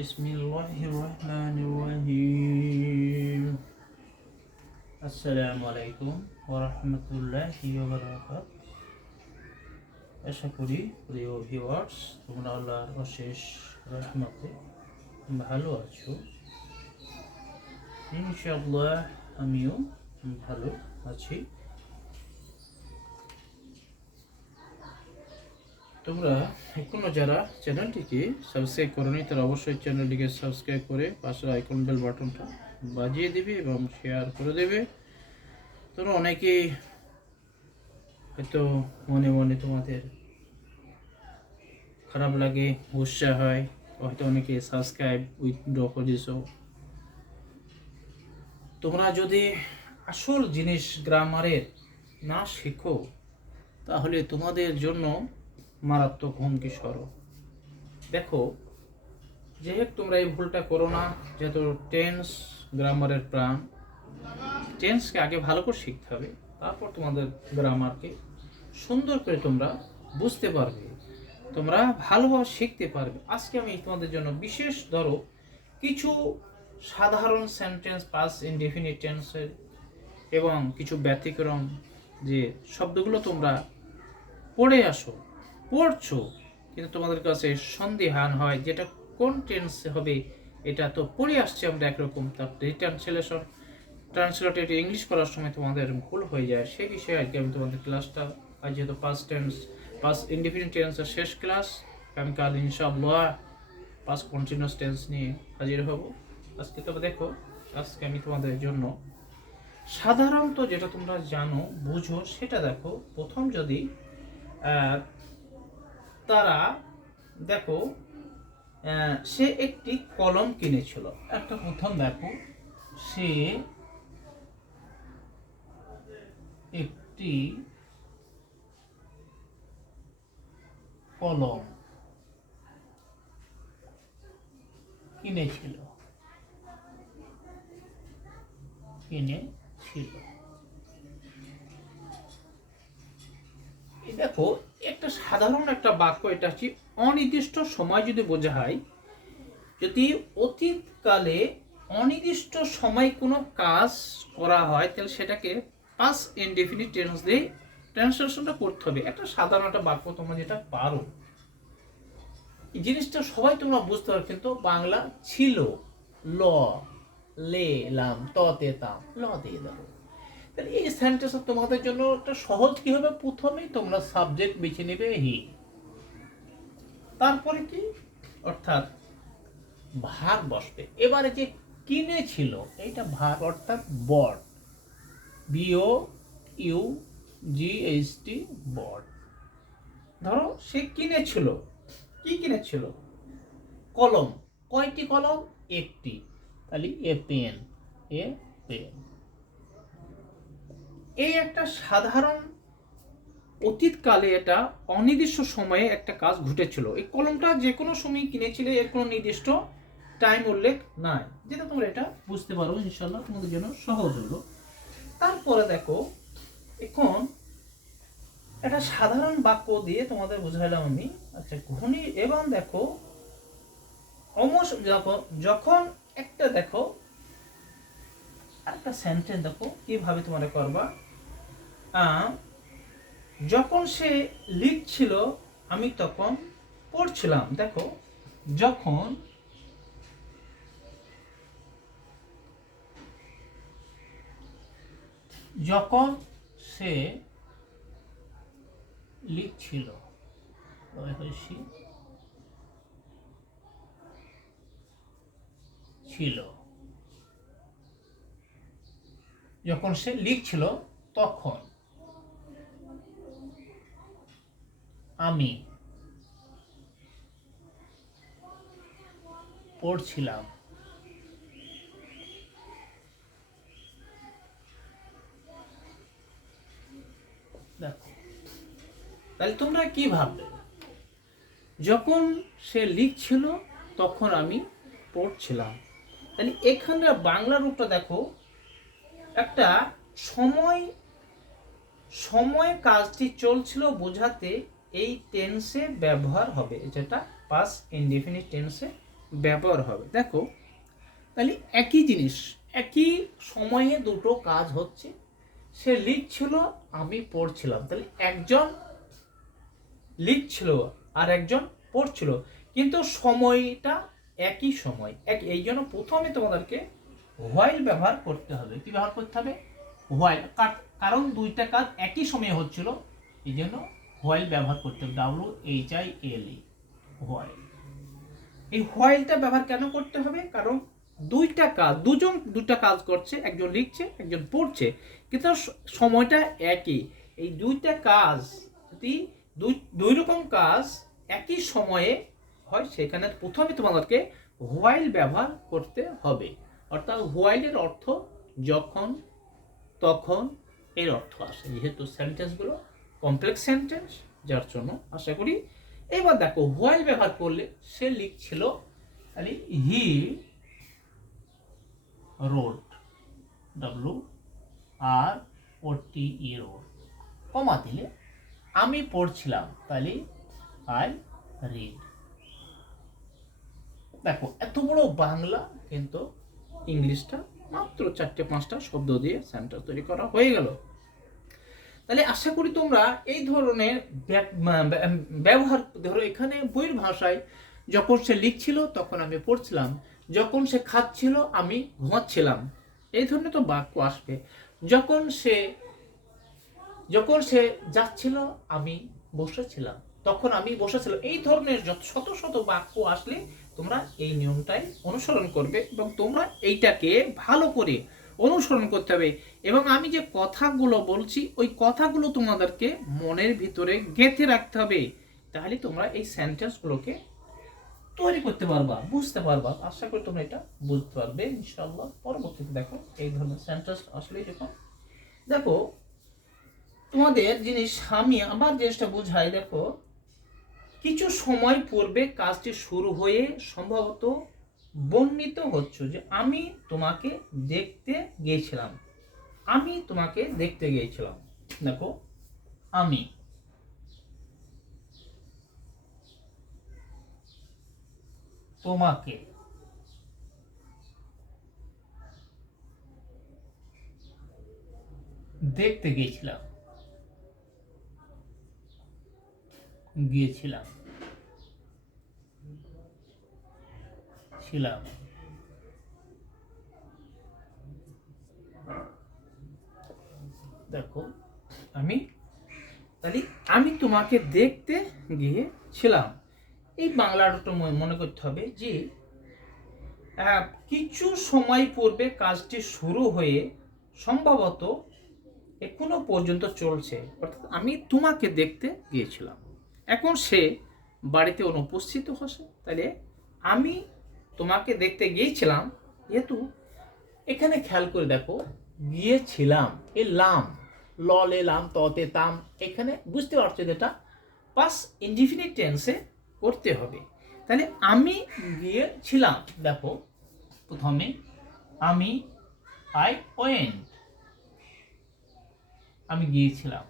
বিসমিল্লাহির রহমানির রহিম। আসসালামু আলাইকুম ওয়া রাহমাতুল্লাহি ওয়া বারাকাতুহু। আশা করি প্রিয় ভিউয়ার্স তোমরা আল্লাহর অশেষ রহমতে ভালো আছো। ইনশাআল্লাহ আমিও ভালো আছি। তোমরা এখনো যারা চ্যানেলটিকে সাবস্ক্রাইব করোনি তারা অবশ্যই চ্যানেলটিকে সাবস্ক্রাইব করে পাশের আইকন বেল বাটনটা বাজিয়ে দেবে এবং শেয়ার করে দেবে। তোমরা অনেকেই হয়তো মনে মনে তোমাদের খারাপ লাগে, গুসা হয়, হয়তো অনেকে সাবস্ক্রাইব উইথড্র করেছো। তোমরা যদি আসল জিনিস গ্রামারের না শেখো তাহলে তোমাদের জন্য মারাত্মক হুমকি স্বরূপ। দেখো, যেহেতু তোমরা এই ভুলটা করো না, যেহেতু টেন্স গ্রামারের প্রাণ, টেন্সকে আগে ভালো করে শিখতে হবে, তারপর তোমাদের গ্রামারকে সুন্দর করে তোমরা বুঝতে পারবে, তোমরা ভালোভাবে শিখতে পারবে। আজকে আমি তোমাদের জন্য বিশেষ ধরো কিছু সাধারণ সেন্টেন্স পাস্ট ইনডেফিনিট টেন্সের এবং কিছু ব্যতিক্রম যে শব্দগুলো তোমরা পড়ছো কিন্তু তোমাদের কাছে সন্দেহান হয় যেটা কোন টেন্সে হবে। এটা তো পড়ে আসছে আমরা একরকম, তার ট্রান্সলেটেড ইংলিশ করার সময় তোমাদের ভুল হয়ে যায়। সেই বিষয়ে আজকে আমি তোমাদের ক্লাসটা, আজ যেহেতু পাস্ট ইনডেফিনিট টেন্সের শেষ ক্লাস, আগামীকাল ইনশাআল্লাহ পাস্ট কন্টিনিউয়াস টেন্স নিয়ে হাজির হব। আজকে তবে দেখো, আজকে আমি তোমাদের জন্য সাধারণত যেটা তোমরা জানো বুঝো সেটা দেখো। প্রথম যদি তারা দেখো সে একটি কলম কিনেছিল, একটা প্রথম দেখো সে একটি কলম কিনেছিল। দেখো, একটা সাধারণ একটা বাক্য, এটা হচ্ছে অনির্দিষ্ট সময় যদি বোঝায়, যদি অতীতকালে অনির্দিষ্ট সময় কোনো কাজ করা হয় তাহলে সেটাকে পাস্ট ইনডেফিনিট টেন্স দিয়ে ট্রান্সলেশনটা করতে হবে। একটা সাধারণ একটা বাক্য তোমরা যেটা পারো, এই জিনিসটা সবাই তোমরা বুঝতে পারো। কিন্তু বাংলা ছিল, ল লে লাম ততে তাম ল দিয়ে দাও। তাহলে এই সেন্টেন্সটা তোমাদের জন্য একটা সহজ কি হবে, প্রথমেই তোমরা সাবজেক্ট বেছে নেবে হি, তারপরে কি অর্থাৎ ভার বসবে। এবারে যে কিনেছিল এইটা ভার অর্থাৎ bought, B O U G H T. ধরো সে কিনেছিল, কি কিনেছিল? কলম। কয়টি কলম? একটি, তাহলে এ পেন। এই একটা সাধারণ অতীতকালে এটা অনির্দিষ্ট সময়ে একটা কাজ ঘটেছিল। এই কলমটা যে কোনো সময় কিনেছিলে, এর কোনো নির্দিষ্ট টাইম উল্লেখ নাই, যেটা তোমরা এটা বুঝতে পারো। ইনশাআল্লাহ তোমাদের জন্য সহজ হলো। তারপরে দেখো, এখন একটা সাধারণ বাক্য দিয়ে তোমাদের বুঝাইলাম আমি। আচ্ছা, ঘূর্ণি এবং দেখো যখন একটা দেখো একটা সেন্টেন্স দেখো কিভাবে তোমরা করবা। যখন সে লিখছিল আমি তখন পড়ছিলাম। দেখো, যখন সে লিখছিল, যখন সে লিখছিল তখন আমি পড়ছিলাম। দেখো, তাহলে তোমরা কি ভাববে? যখন সে লিখছিল তখন আমি পড়ছিলাম। তাহলে এখানে বাংলা রূপটা দেখো, একটা সময় কাজটি চলছিল বোঝাতে এই টেন্সে ব্যবহার হবে, যেটা পাস্ট ইনডেফিনিট টেন্সে ব্যবহার হবে। দেখো তাহলে একই জিনিস, একই সময়ে দুটো কাজ হচ্ছে। সে লিখছিল, আমি পড়ছিলাম। তাহলে একজন লিখছিল আর একজন পড়ছিল, কিন্তু সময়টা একই সময় এই জন্য প্রথমে তোমাদেরকে হোয়াইল ব্যবহার করতে হবে। কি ব্যবহার করতে হবে? হোয়াইল, কারণ দুইটা কাজ একই সময়ে হচ্ছিল, এই জন্য হোয়াইল ব্যবহার করতে হবে। WHILE, while. এই হোয়াইলটা ব্যবহার কেন করতে হবে? কারণ দুটা কাজ করছে, একজন লিখছে একজন পড়ছে, কিন্তু সময়টা একই। এই দুইটা কাজ যদি দুই রকম কাজ একই সময়ে হয়, সেখানে প্রথমে তোমাদেরকে হোয়াইল ব্যবহার করতে হবে। অর্থাৎ হোয়াইলের অর্থ যখন তখন এর অর্থ আসে, যেহেতু সেন্টেন্সগুলো কমপ্লেক্স সেন্টেন্স, যার জন্য আশা করি। এবার দেখো হোয়াইল ব্যবহার করলে সে লিখছিল, তাহলে হি রোড, WROTE, রোড, কমা দিলে আমি পড়ছিলাম, তাহলে আই রিড। দেখো এত বড় বাংলা, কিন্তু ইংলিশটা মাত্র 4-5টা শব্দ দিয়ে সেন্টেন্স তৈরি করা হয়ে গেল। তাহলে আশা করি তোমরা এই ধরনের ব্যবহার, ধরো এখানে বইয়ের ভাষায় যখন সে লিখছিল তখন আমি পড়ছিলাম, যখন সে খাচ্ছিল আমি ঘুমাচ্ছিলাম, এই ধরনের তো বাক্য আসবে। যখন সে যাচ্ছিল আমি বসেছিলাম, তখন আমি বসেছিলাম, এই ধরনের শত শত বাক্য আসলে তোমরা এই নিয়মটাই অনুসরণ করবে এবং তোমরা এইটাকে ভালো করে অনুসরণ করতে হবে। এবং আমি যে কথাগুলো বলছি ওই কথাগুলো তোমাদেরকে মনের ভিতরে গেঁথে রাখতে হবে, তাহলে তোমরা এই সেন্টেন্সগুলোকে তৈরি করতে পারবা, বুঝতে পারবা। আশা করি তোমরা এটা বুঝতে পারবে ইনশাআল্লাহ। পরবর্তীতে দেখো এই ধরনের সেন্টেন্স আসলে যখন দেখো তোমাদের জিনিস, আমি আবার জিনিসটা বুঝাই। দেখো কিছু সময় পূর্বে কাজটি শুরু হয়ে সম্ভবত বর্ণিত হচ্ছে যে আমি তোমাকে দেখতে গিয়েছিলাম, আমি তোমাকে দেখতে গিয়েছিলাম। দেখো আমি তোমাকে দেখতে গিয়েছিলাম, ছিলাম। দেখো তাহলে আমি তোমাকে দেখতে গিয়েছিলাম। এই বাংলাটা মনে করতে হবে যে কিছু সময় পূর্বে কাজটি শুরু হয়ে সম্ভবত এখনো পর্যন্ত চলছে, অর্থাৎ আমি তোমাকে দেখতে গিয়েছিলাম, এখন সে বাড়িতে অনুপস্থিত হচ্ছে। তাহলে আমি তোমাকে দেখতে গিয়েছিলাম, যেহেতু এখানে খেয়াল করে দেখো গিয়েছিলাম, এ লাম, ললে লাম ততে তাম, এখানে বুঝতে পারছো যেটা পাস্ট ইনডিফিনিট টেন্সে করতে হবে। তাহলে আমি গিয়েছিলাম, দেখো প্রথমে আমি আই ওয়েন্ট, আমি গিয়েছিলাম।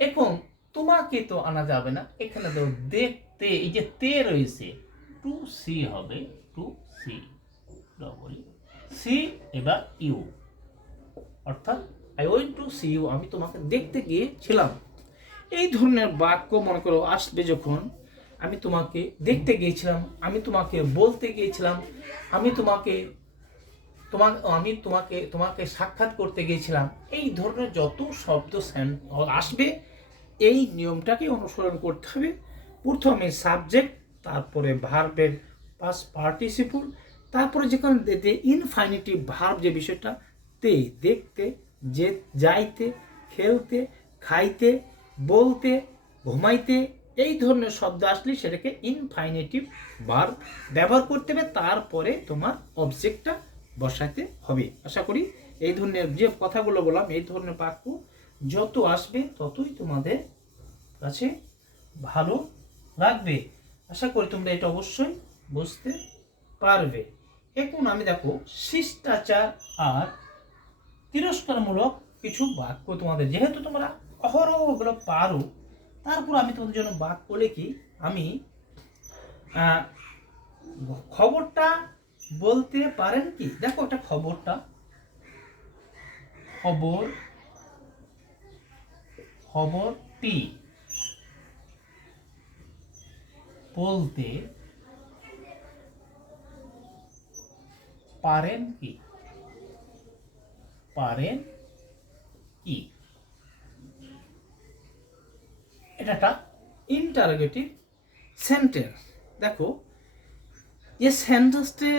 এখন তোমাকে তো আনা যাবে না, এখানে তো দেখতে, এই যে তে রয়েছে, টু সি হবে, টু সি, সি এবার ইউ, অর্থাৎ I went to see you, আমি তোমাকে দেখতে গিয়েছিলাম। এই ধরনের বাক্য মনে করো আসবে যখন আমি তোমাকে দেখতে গিয়েছিলাম, আমি তোমাকে বলতে গিয়েছিলাম, আমি তোমাকে সাক্ষাৎ করতে গিয়েছিলাম, এই ধরনের যত শব্দ আসবে এই নিয়মটাকে অনুসরণ করতে হবে। প্রথমে সাবজেক্ট, তারপরে ভার্বের পাস্ট পার্টিসিপল, তারপরে যেখানে ইনফাইনিটিভ ভার্ব, যে বিষয়টা তে, দেখতে, যে, যাইতে, খেলতে, খাইতে, বলতে, ঘুমাইতে, এই ধরনের শব্দ আসলে সেটাকে ইনফাইনিটিভ ভার্ব ব্যবহার করতে হবে, তারপরে তোমার অবজেক্টটা বসাতে হবে। আশা করি এই ধরনের যে কথাগুলো বললাম, এই ধরনের বাক্য যত আসবে ততই তোমাদের কাছে ভালো লাগবে। আশা করি তোমরা এটা অবশ্যই বুঝতে পারবে। এখন আমি দেখো শিষ্টাচার আর তিরস্কারমূলক কিছু বাক্য তোমাদের, যেহেতু তোমরা অহরহ ওগুলো পারো, তারপর আমি তোমাদের জন্য বাক্য লিখি। আমি খবরটা বলতে পারেন কি? দেখো এটা খবরটা, খবর, খবরটি বলতে পারেন কি? পারেন কি? এটা একটা ইন্টারোগেটিভ সেন্টেন্স। দেখো যে সেন্টেন্সে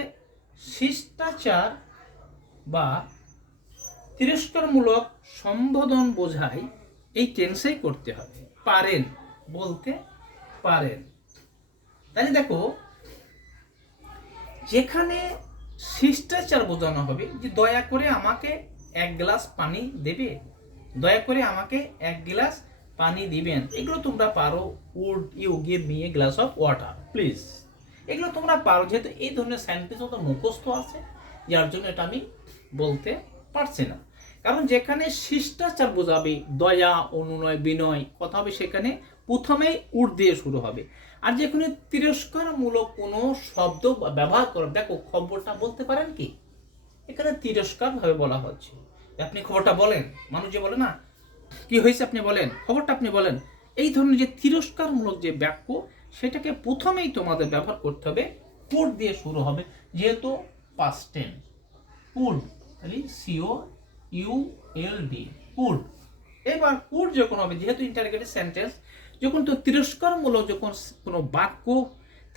শিষ্টাচার বা তিরস্কারমূলক সম্বোধন বোঝায় এই টেন্সেই করতে হবে। পারেন, বলতে পারেন। তাহলে দেখো যেখানে শিষ্টাচার বোঝানো হবে যে দয়া করে আমাকে এক গ্লাস পানি দেবে, দয়া করে আমাকে এক গ্লাস পানি দিবেন, এগুলো তোমরা পারো। Would you give me a glass of water please, এগুলো তোমরা পারো। যেহেতু এই ধরনের সেন্টেন্স তো মুখস্থ আছে, যার জন্য এটা আমি বলতে পারছি না। কারণ যেখানে শিষ্টাচার বোঝাবে, দয়া, অনুনয়, বিনয় কথা হবে, সেখানে প্রথমেই উড দিয়ে শুরু হবে। আর যেখানে তিরস্কারমূলক কোনো শব্দ ব্যবহার করবে, দেখো খবরটা বলতে পারেন কি, এখানে তিরস্কার ভাবে বলা হচ্ছে। আপনি খবরটা বলেন, মানুষ যে বলে না কি হয়েছে আপনি বলেন, খবরটা আপনি বলেন, এই ধরনের যে তিরস্কারমূলক যে বাক্য, সেটাকে প্রথমেই তোমাদের ব্যবহার করতে হবে, কুড দিয়ে শুরু হবে। যেহেতু পাস্ট টেন্স, কুড, তাহলে CO U L D, could. এবার কুড যখন হবে, যেহেতু ইন্টারোগেটিভ সেন্টেন্স, যখন তো তিরস্কারমূলক যখন কোনো বাক্য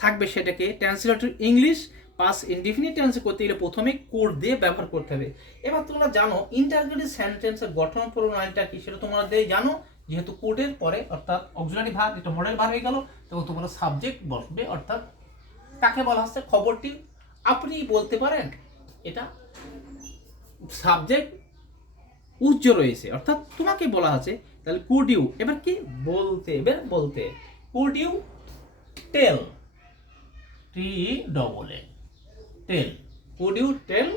থাকবে, সেটাকে ট্রান্সলেটর ইংলিশ পাস্ট ইনডিফিনিট টেন্সে করতে গেলে প্রথমে কোড দিয়ে ব্যবহার করতে হবে। এবার তোমরা জানো ইন্টারোগেটিভ সেন্টেন্সের গঠন প্রণালীটা কি, সেটা তোমরা জানো। যেহেতু কোডের পরে অর্থাৎ অক্সিলারি ভার্ব, এটা মডেল ভার্ব হয়ে গেল, তখন তোমরা সাবজেক্ট বসবে। অর্থাৎ কাকে বলা হচ্ছে, খবরটি আপনি বলতে পারেন, এটা সাবজেক্ট উজ্জ রয়েছে, অর্থাৎ তোমাকে বলা আছে। তাহলে কুড ইউ, এবার কি বলতে, এবার বলতে, could you tell, T double A, tell, could you tell.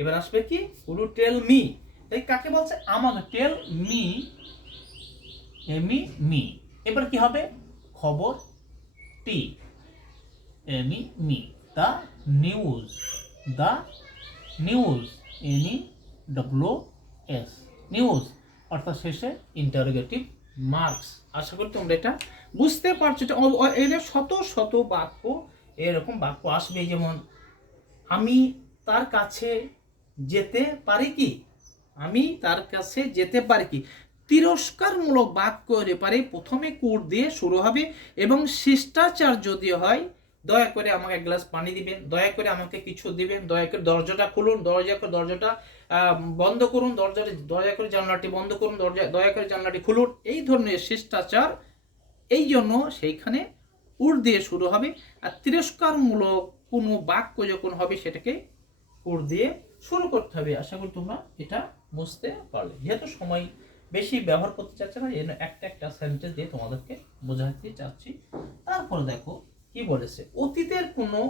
এবার আসবে কি, কুড ইউ টেল মি, তাই কাকে বলছে, আমাকে, টেল মি, এমি মি। এবার কি হবে, খবর টি, এমি মি, the news, the news, N E W S, news. অর্থাৎ শেষে ইন্টারোগেটিভ মার্কস। আশা করি তোমরা এটা বুঝতে পারছো। এর শত শত বাক্য, এরকম বাক্য আসবে, যেমন আমি তার কাছে যেতে পারি কি, আমি তার কাছে যেতে পারি কি। তিরস্কারমূলক বাক্য হলে পারে প্রথমে কুড দিয়ে শুরু হবে, এবং শিষ্টাচার যদি হয়, দয়া করে আমাকে এক গ্লাস পানি দিবেন, দয়া করে আমাকে কিছু দিবেন, দয়া করে দরজাটা খুলুন, দরজাটা বন্ধ করুন, দয়া করে জানলাটি বন্ধ করুন, দয়া করে জানলাটি খুলুন, এই ধরনের শিষ্টাচার। এই জন্য সেইখানে উড দিয়ে শুরু হবে। আর তিরস্কারমূলক কোনো বাক্য যখন হবে, সেটাকে উড দিয়ে শুরু করতে হবে। আশা করি তোমরা এটা বুঝতে পারলে। যেহেতু সময় বেশি ব্যবহার করতে চাচ্ছে না, এই একটা একটা সেন্টেন্স দিয়ে তোমাদেরকে বোঝাতে চাচ্ছি। তারপরে দেখো কি বলেছে, অতীতের কোনো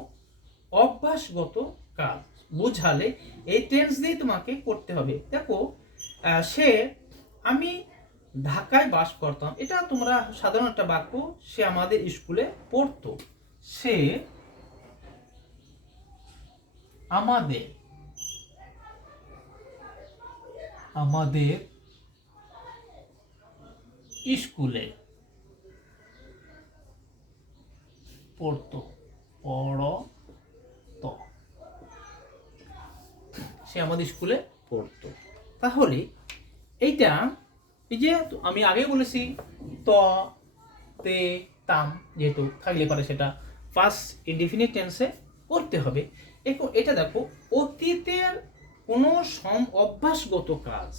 অভ্যাসগত কাজ বোঝালে এই টেন্স দিয়ে তোমাকে করতে হবে। দেখো সে, আমি ঢাকায় বাস করতাম, এটা তোমরা সাধারণ একটা বাক্য। সে আমাদের স্কুলে পড়তো, সে আমাদের আমাদের স্কুলে পড়তো, সে আমাদের স্কুলে পড়তো। তাহলে এইটা, এই যে আমি আগে বলেছি ত, তে, তাম, যেহেতু থাকলে পারে সেটা ফার্স্ট ইনডিফিনিট টেন্সে করতে হবে। এটা দেখো, অতীতের কোনো অভ্যাসগত কাজ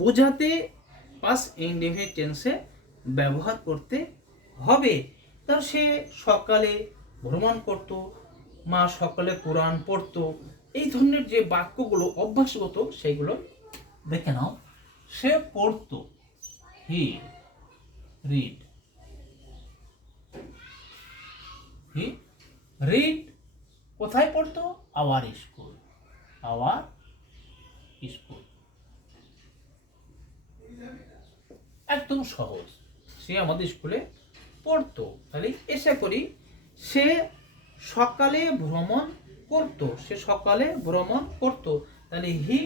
বোঝাতে পাস্ট ইনডিফিনিট টেন্সে ব্যবহার করতে হবে। তার সে সকালে ভ্রমণ করত, মা সকালে কোরআন পড়তো, এই ধরনের যে বাক্যগুলো অভ্যাসগত, সেইগুলো দেখে নাও। সে পড়তো, হি রিড, হি রিড কোথায় পড়তো, আওয়ার স্কুল, আওয়ার স্কুল। একদম সহজ, সে আমাদের স্কুলে পড়তো। তাহলে এসে করি, সে সকালে ভ্রমণ করত, সে সকালে ভ্রমণ করত, তাহলে he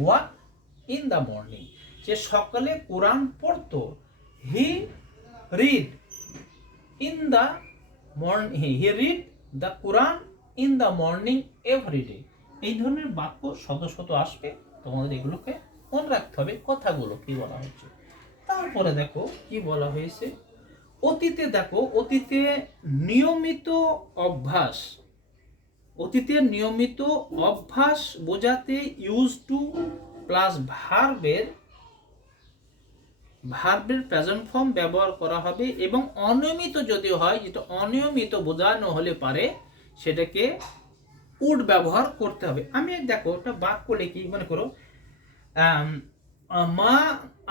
walk in the morning, সে সকালে কোরআন পড়তো। He read in the morning, he read the Quran in the morning everyday. এই ধরনের বাক্য শত শত আসবে, তোমাদের এগুলোকে মনে রাখতে হবে কথাগুলো কি বলা হচ্ছে। তারপরে দেখো কি বলা হয়েছে অতীতে। দেখো অতীতে নিয়মিত অভ্যাস, অতীতের নিয়মিত অভ্যাস বোঝাতে ইউজ টু প্লাস ভার্বের প্রেজেন্ট ফর্ম ব্যবহার করা হবে, এবং অনিয়মিত যদি হয়, যেটা অনিয়মিত বোঝানো হলে পারে সেটাকে উড ব্যবহার করতে হবে। আমি দেখো একটা বাক্য লিখি, মনে করো মা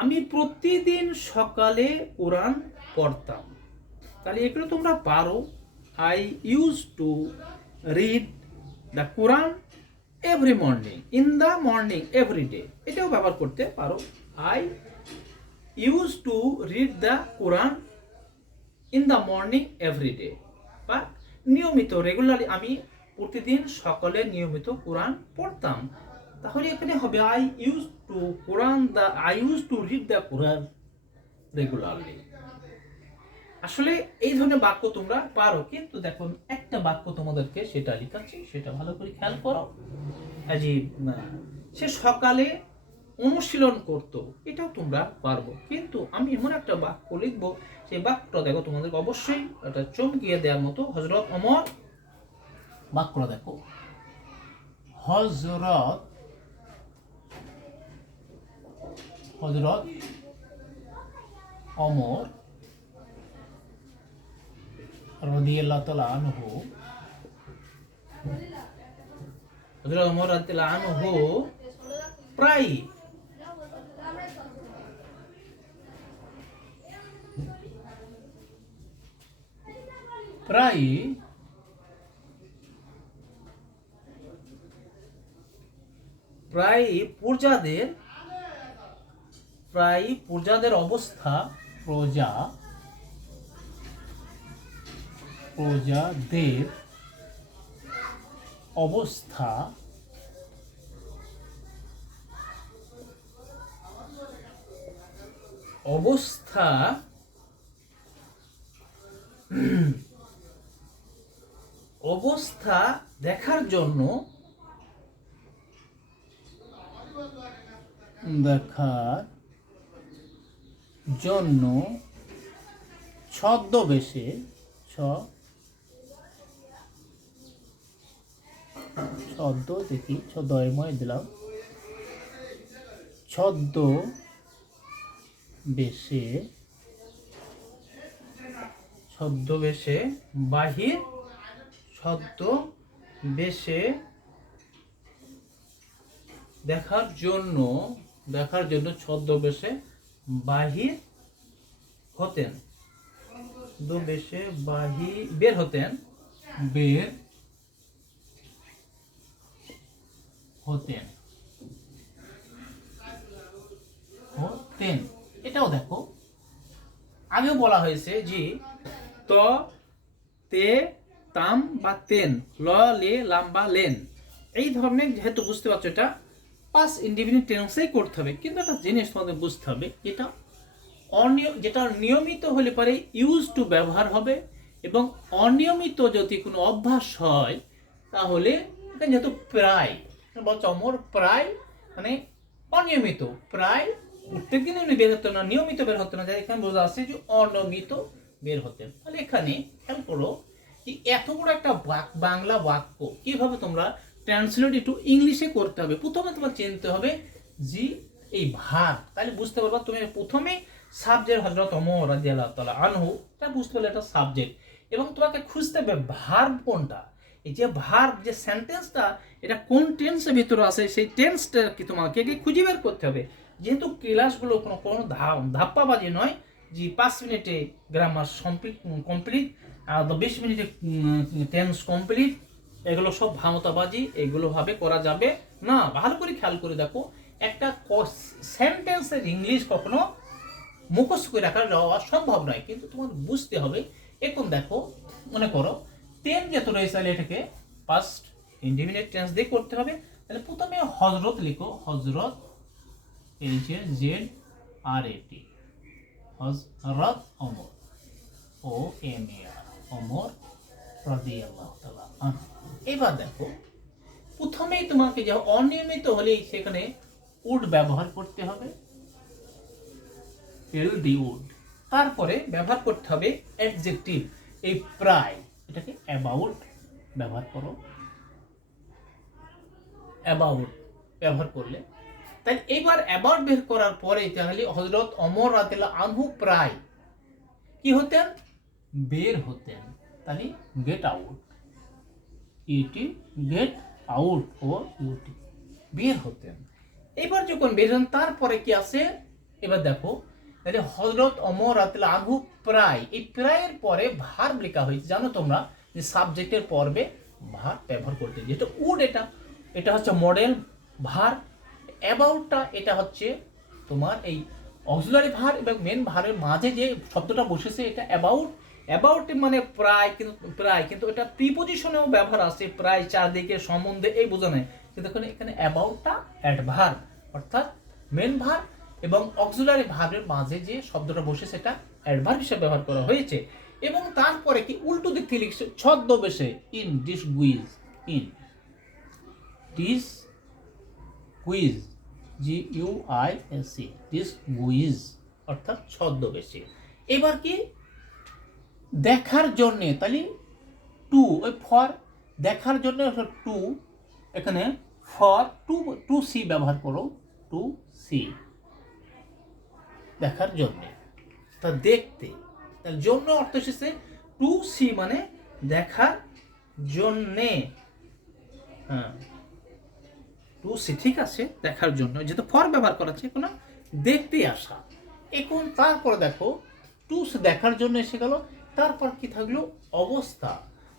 আমি প্রতিদিন সকালে কোরআন পড়তাম, তাহলে এগুলো তোমরা পারো। I use to read the Quran every morning, in the morning every day, এটাও ব্যবহার করতে পারো। I use to read the Quran in the morning every day, বা নিয়মিত রেগুলারলি, আমি প্রতিদিন সকালে নিয়মিত কোরআন পড়তাম। তাহলে এখানে হবে I use to read the Quran regularly. আসলে এই ধরনের বাক্য তোমরা পারো, কিন্তু দেখো একটা বাক্য তোমাদেরকে সেটা লিখাচ্ছি, সেটা ভালো করে খেয়াল করো। সে সকালে অনুশীলন করত, এটাও তোমরা পারবো, কিন্তু আমি এমন একটা বাক্য লিখবো, সেই বাক্যটা দেখো তোমাদেরকে অবশ্যই এটা চমকিয়ে দেওয়ার মতো। হযরত ওমর, বাক্যটা দেখো, হযরত ওমর রাদিয়াল্লাহু তাআলা আনহু, হযরত ওমর রাদিয়াল্লাহু আনহু প্রায় প্রজাদের অবস্থা, প্রজাদের অবস্থা দেখার জন্য ছদ্মবেশে বাহির হতেন, বের হতেন, এটাও দেখো আগেও বলা হয়েছে যে ত, তে, তাম বা তেন, ল, লে, লাম বা লেন, এই ধরনের, যেহেতু বুঝতে পারছো এটা পাস্ট ইনডিফিনিট টেন্সেই করতে হবে, কিন্তু একটা জিনিস তোমাদের বুঝতে হবে, যেটা নিয়মিত হলে পরে ইউজ টু ব্যবহার হবে, এবং অনিয়মিত যদি কোনো অভ্যাস হয় তাহলে এখানে যেহেতু প্রায় বলছে অমর প্রায় মানে অনিয়মিত, প্রায় প্রত্যেকদিন উনি বের হতেন না, নিয়মিত বের হতেন না, এখানে বোঝা যাচ্ছে যে অনিয়মিত বের হতেন। তাহলে এখানে খেয়াল করো যে এত বড় একটা বাংলা বাক্য কিভাবে তোমরা ট্রান্সলেট একটু ইংলিশে করতে হবে। প্রথমে তোমার চিনতে হবে যে এই ভার্ব, তাহলে বুঝতে পারবা তুমি প্রথমে সাবজেক্ট হযরত ওমর রাদিয়াল্লাহু তাআলা আনহু, এটা বুঝতে পারলে এটা সাবজেক্ট, এবং তোমাকে খুঁজতে হবে ভার্ব কোনটা, এই যে ভার্ব যে সেন্টেন্সটা এটা কোন টেন্সের ভিতরে আছে, সেই টেন্সটা কি তোমাকে খুঁজে বের করতে হবে। যেহেতু ক্লাসগুলো কোনো ধাপ্পাবাজি নয় যে 5 মিনিটে গ্রামার কমপ্লিট, 20 মিনিটে টেন্স কমপ্লিট, এগুলো সব ভামতাবাজি, এগুলো ভাবে করা যাবে না। ভালো করে খেয়াল করে দেখো, একটা সেন্টেন্সের ইংলিশ কখনো মুখস্থ করে রাখা যাওয়া সম্ভব নয়, কিন্তু তোমার বুঝতে হবে। এখন দেখো, মনে করো তেন যেহেতু রয়েছে তাহলে এটাকে পাস্ট ইনডিফিনিট টেন্স দিয়ে করতে হবে। তাহলে প্রথমে হযরত লিখো, হযরত HZRAT, হযরত ওমর, OMAR, ওমর রাদিয়াল্লাহু তাআলা আনহু। এবার দেখো প্রথমেই তোমাকে যে অনিয়মিত হলেই সেখানে উড ব্যবহার করতে হবে, LD উড। তারপরে ব্যবহার করতে হবে অ্যাডজেক্টিভ, এই প্রায়, এটাকে অ্যাবাউট ব্যবহার করো, অ্যাবাউট ব্যবহার করলে। তাই এবার অ্যাবাউট বের করার পরে তাহলে হযরত ওমর রাদিয়াল্লাহু আনহু প্রায় কি হতেন, বের হতেন। তাহলে গেট আউট, ইটি গেট আউট ও ইউটি, বের হতেন। এবার যখন বের হন তারপরে কি আছে, এবার দেখো তাহলে হযরত ওমর রাদিয়াল্লাহু আনহু প্রায়, এই প্রায়ের পরে ভার্ব লেখা হয়েছে। জানো তোমরা যে সাবজেক্টের পর্বে ভার্ব ব্যবহার করতে, যেটা উড, এটা হচ্ছে মডেল ভার্ব। অ্যাবাউটটা এটা হচ্ছে তোমার এই অক্সিলারি ভার্ব এবং মেন ভার্বের মাঝে যে শব্দটা বসেছে এটা অ্যাবাউট। অ্যাবাউট মানে প্রায় কিন্তু এটা প্রিপোজিশনেও ব্যবহার আছে, প্রায় চারদিকে সম্বন্ধে এই বোঝানো, কিন্তু এখানে অ্যাবাউটটা অ্যাডভার্ব, অর্থাৎ মেন ভার্ব এবং অক্সিলারি ভার্বের মাঝে যে শব্দটা বসে সেটা অ্যাডভার্ব হিসেবে ব্যবহার করা হয়েছে। এবং তারপরে কি উল্টো দিক থেকে লিখছে ছদ্মবেশে, ইন ডিসগুইজ, ইন ডিসগুইজ, GUIZ, ডিসগুইজ অর্থাৎ ছদ্মবেশে। এবার কি দেখার জন্য, তাহলে টু, ওই ফর দেখার জন্য টু, এখানে ফর টু সি ব্যবহার করো, টু সি দেখার জন্য, তা দেখতে, তার জন্য অর্থ এসেছে টু সি মানে দেখার জন্যে। হ্যাঁ, টু সি ঠিক আছে, দেখার জন্য, যেহেতু ফর ব্যবহার করা আছে, কোনো দেখতে আসা। এখন তারপরে দেখো টু সি দেখার জন্য এসে গেল, তারপর কি থাকলো অবস্থা,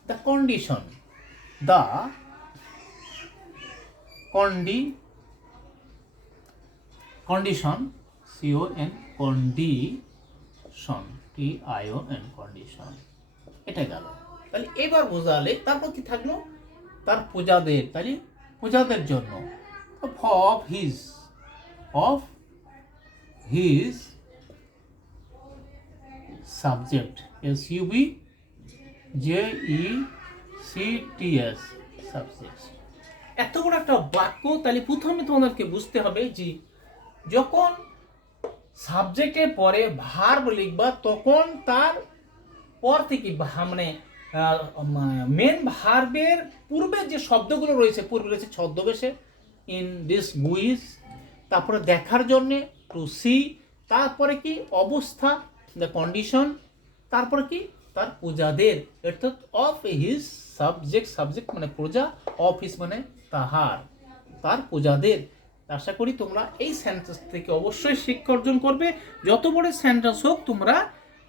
the condition, the condition, CON, condition, TION, condition, এটা গেল। তাহলে এবার বোঝালে তারপর কি থাকলো, তার প্রজাদের, তাহলে প্রজাদের জন্য, of his subject, SUBJECTS, subject. এত বড় একটা বাক্য, তাহলে প্রথমে তোমাদেরকে বুঝতে হবে যে যখন সাবজেক্টের পরে ভার্ব লিখবা তখন তার পর থেকে মানে মেন ভার্বের পূর্বে যে শব্দগুলো রয়েছে, পূর্বে রয়েছে ছদ্মবেশে, ইন ডিসগুইজ, তারপরে দেখার জন্যে টু সি, তারপরে কি অবস্থা, দ্য কন্ডিশন, তারপরে কি তার প্রজাদের, অর্থাৎ অফ হিজ সাবজেক্ট মানে প্রজা, অফ হিজ মানে তার প্রজাদের। আশা করি তোমরা এই সেন্টেন্স থেকে অবশ্যই শিক্ষা অর্জন করবে। যত বড় সেন্টেন্স হোক তোমরা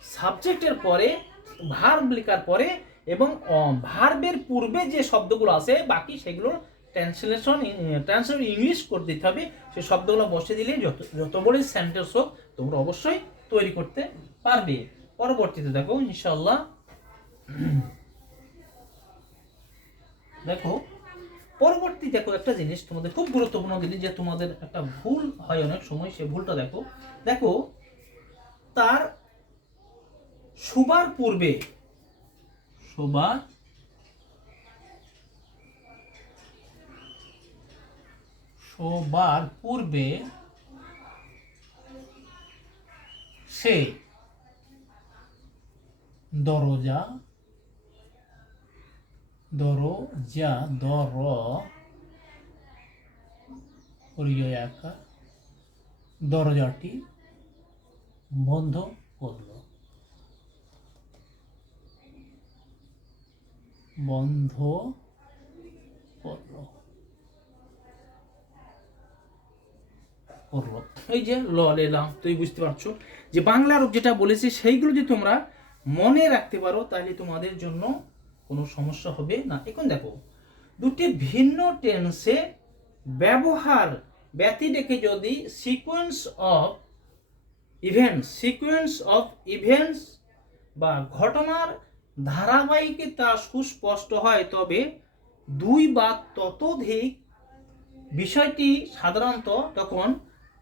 সাবজেক্টের পরে ভার্ব লেখার পরে এবং ভার্বের পূর্বে যে শব্দগুলো আছে বাকি সেগুলোর ট্রান্সলেশন ইংলিশ করে দিতে হবে। সেই শব্দগুলো বসে দিলে যত বড় সেন্টেন্স হোক তোমরা অবশ্যই তৈরি করতে পারবে। পরবর্তীতে দেখো ইনশাআল্লাহ, দেখো পরবর্তী দেখো একটা জিনিস তোমাদের খুব গুরুত্বপূর্ণ জিনিস, যে তোমাদের একটা ভুল হয় অনেক সময়, সে ভুলটা দেখো তার শোবার পূর্বে, সে দরজা দরজাটি বন্ধ করল, এই যে লেলাম, তুই বুঝতে পারছো যে বাংলার যেটা বলেছি সেইগুলো যদি তোমরা মনে রাখতে পারো তাহলে তোমাদের জন্য কোনো সমস্যা হবে না। এখন দেখো দুটি ভিন্ন টেন্সে ব্যবহার ব্যতি রেখে যদি সিকোয়েন্স অফ ইভেন্টস বা ঘটনার ধারাবাহিকতা সুস্পষ্ট হয়, তবে দুই বা ততোধিক বিষয়টি সাধারণত তখন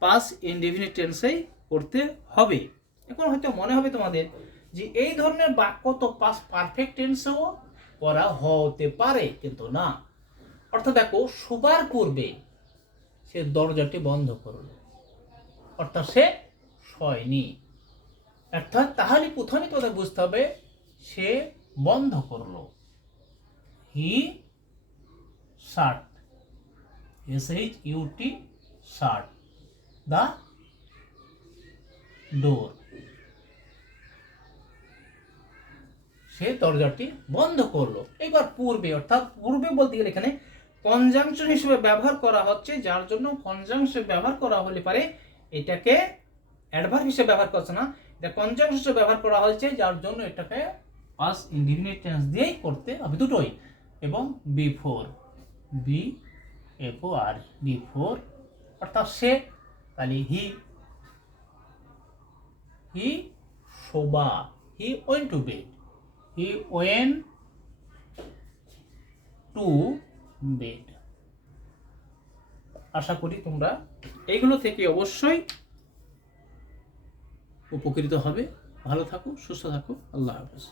পাস্ট ইনডেফিনিট টেন্সেই করতে হবে। এখন হয়তো মনে হবে তোমাদের যে এই ধরনের বাক্য তো পাস্ট পারফেক্ট টেন্সেও করা হতে পারে, কিন্তু না। অর্থাৎ দেখো, শোবার পূর্বে সে দরজাটি বন্ধ করল, অর্থাৎ সে শয়নি। অর্থাৎ তাহলে প্রথমে তোদের বুঝতে হবে সে বন্ধ করলো। হি শাট, SHUT, শাট দ্য ডোর, সে দরজাটি বন্ধ করলো। এবার পূর্বে, অর্থাৎ পূর্বে বলতে গেলে এখানে কনজাংশন হিসেবে ব্যবহার করা হচ্ছে, যার জন্য কনজাংশন ব্যবহার করা হলে পারে এটাকে অ্যাডভার্ব হিসেবে ব্যবহার করছে না, এটা কনজাংশন হিসেবে ব্যবহার করা হয়েছে, যার জন্য এটাকে পাস্ট ইনডিফিনিট টেন্স দিয়েই করতে হবে দুটোই। এবং বিফোর, BFOR, বিফোর অর্থাৎ সে, তাহলে হি শোবা, he went to bed, he went to bed. আশা করি তোমরা এইগুলো থেকে অবশ্যই উপকৃত হবে। ভালো থাকো, সুস্থ থাকো, আল্লাহ হাফেজ।